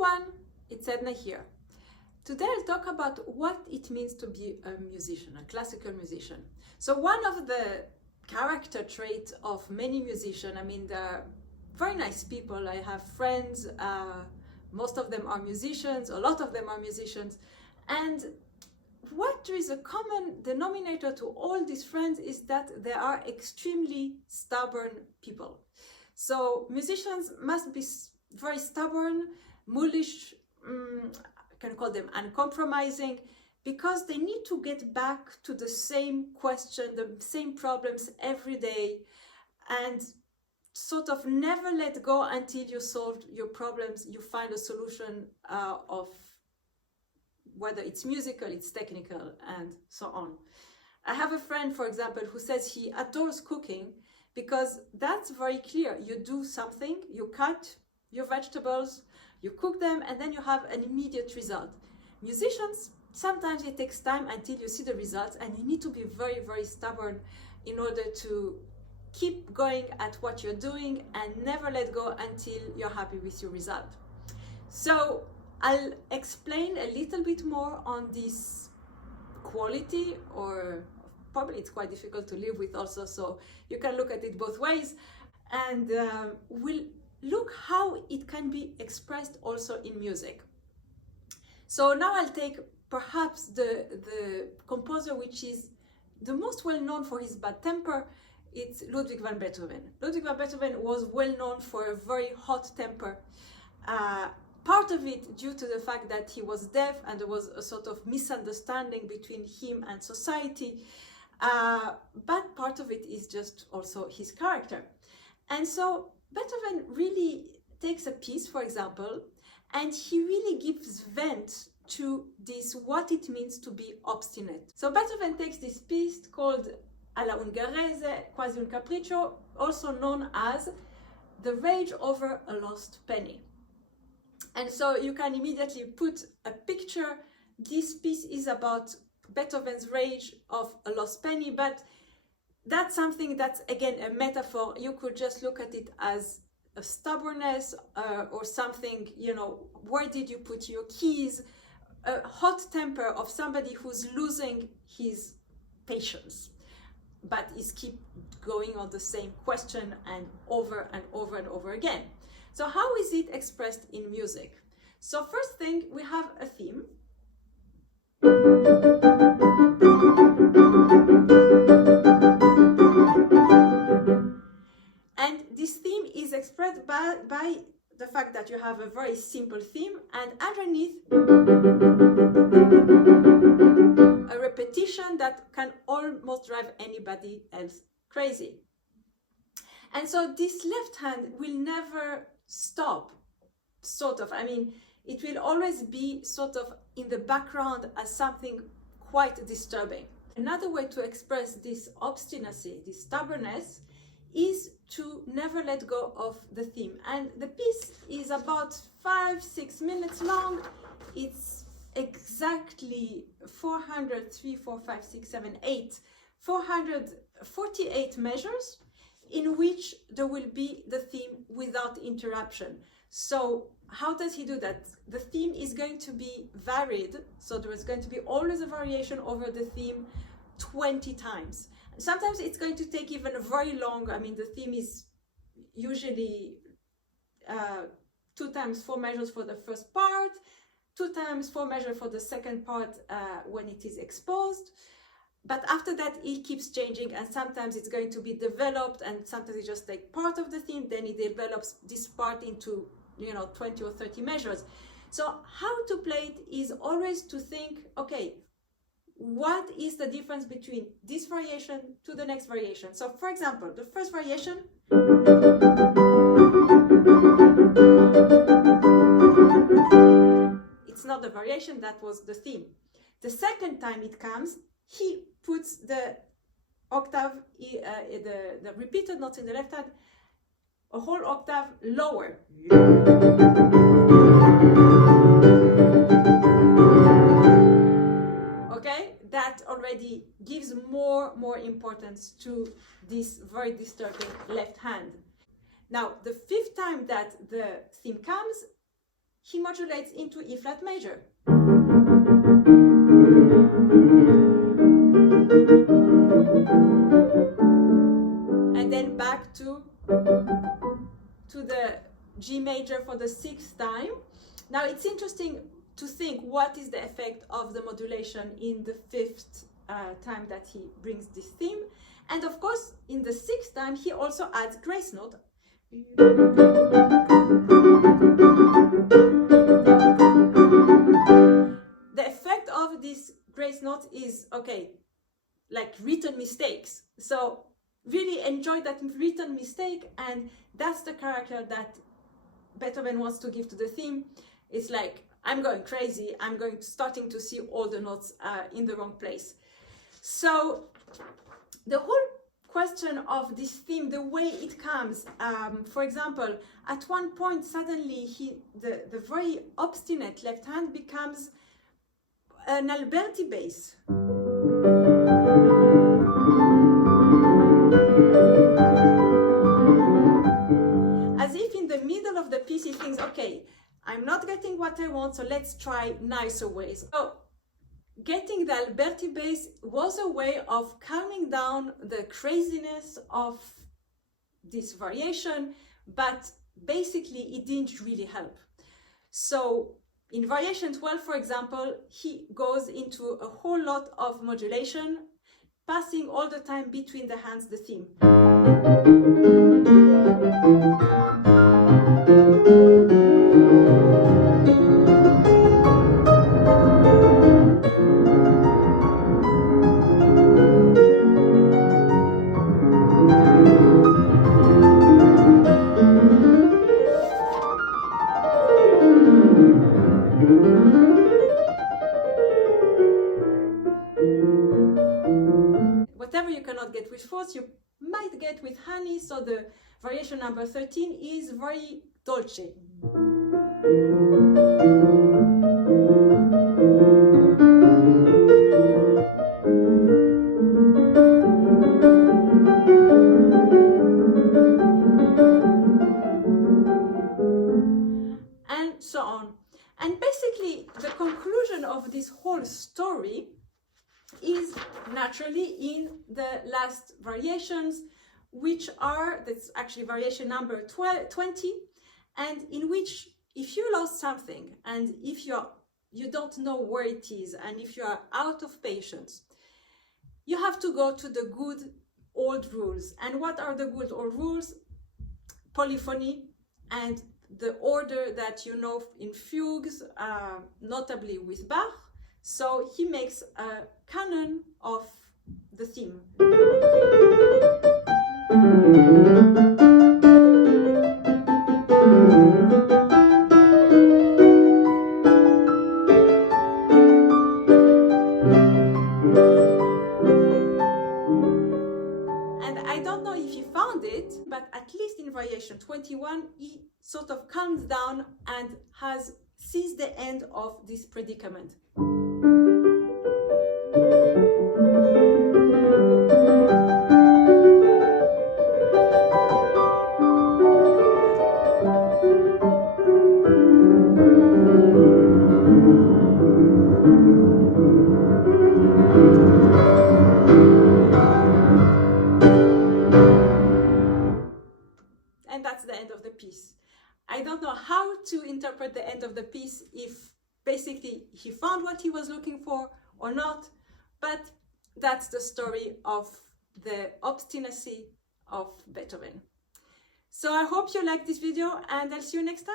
everyone, it's Edna here. Today I'll talk about what it means to be a musician, a classical musician. So one of the character traits of many musicians, they're very nice people. I have friends, most of them are musicians, a lot of them are musicians. And what there is a common denominator to all these friends is that they are extremely stubborn people. So musicians must be very stubborn, mulish, can call them uncompromising, because they need to get back to the same question, the same problems every day, and sort of never let go until you solve your problems, you find a solution of whether it's musical, it's technical, and so on. I have a friend, for example, who says he adores cooking because that's very clear. You do something, you cut your vegetables, you cook them, and then you have an immediate result. Musicians, sometimes it takes time until you see the results, and you need to be very, very stubborn in order to keep going at what you're doing and never let go until you're happy with your result. So I'll explain a little bit more on this quality, or probably it's quite difficult to live with also, so you can look at it both ways, and we'll look how it can be expressed also in music. So now I'll take perhaps the composer which is the most well known for his bad temper. It's Ludwig van Beethoven. Ludwig van Beethoven was well known for a very hot temper. Part of it due to the fact that he was deaf and there was a sort of misunderstanding between him and society. But part of it is just also his character. And so Beethoven really takes a piece, for example, and he really gives vent to this, what it means to be obstinate. So Beethoven takes this piece called Alla Ungherese, quasi un capriccio, also known as the rage over a lost penny. And so you can immediately put a picture. This piece is about Beethoven's rage of a lost penny, but that's something that's, again, a metaphor. You could just look at it as a stubbornness or something, where did you put your keys? A hot temper of somebody who's losing his patience, but is keep going on the same question and over and over and over again. So how is it expressed in music? So first thing, we have a theme. And this theme is expressed by the fact that you have a very simple theme, and underneath a repetition that can almost drive anybody else crazy. And so this left hand will never stop, it will always be sort of in the background as something quite disturbing. Another way to express this obstinacy, this stubbornness, is to never let go of the theme. And the piece is about 5-6 minutes long. It's exactly 448 measures in which there will be the theme without interruption. So how does he do that? The theme is going to be varied, so there is going to be always a variation over the theme 20 times. Sometimes it's going to take even very long. The theme is usually 2 times 4 measures for the first part, 2 times 4 measures for the second part when it is exposed. But after that, it keeps changing, and sometimes it's going to be developed, and sometimes it just takes part of the theme, then it develops this part into 20 or 30 measures. So how to play it is always to think, okay, what is the difference between this variation to the next variation? So for example, the first variation, it's not the variation, that was the theme. The second time it comes, he puts the octave, the repeated notes in the left hand, a whole octave lower. Okay, that already gives more importance to this very disturbing left hand. Now, the fifth time that the theme comes, he modulates into E flat major. And then back to the G major for the 6th time. Now it's interesting to think what is the effect of the modulation in the 5th time that he brings this theme. And of course, in the 6th time, he also adds grace note. The effect of this grace note is, okay, like written mistakes. So really enjoy that written mistake, and that's the character that Beethoven wants to give to the theme. It's like, I'm going crazy, I'm starting to see all the notes in the wrong place. So the whole question of this theme, the way it comes, for example, at one point suddenly the very obstinate left hand becomes an Alberti bass. As if in the middle of the piece he thinks, okay, I'm not getting what I want, so let's try nicer ways. So getting the Alberti bass was a way of calming down the craziness of this variation, but basically it didn't really help. So in variation 12, for example, he goes into a whole lot of modulation, passing all the time between the hands the theme. Whatever you cannot get with fourths, you might get with honey, so the variation number 13 is very dolce. And so on. And basically, the conclusion of this whole story is naturally in the last variations, which are, that's actually variation number 20, and in which if you lost something and if you don't know where it is and if you are out of patience, you have to go to the good old rules. And what are the good old rules? Polyphony and the order that you know in fugues, notably with Bach. So he makes a canon of the theme. And I don't know if he found it, but at least in variation 21, he sort of calms down and sees the end of this predicament. And that's the end of the piece. I don't know how to interpret the end of the piece, if basically he found what he was looking for or not, but that's the story of the obstinacy of Beethoven. So I hope you liked this video, and I'll see you next time.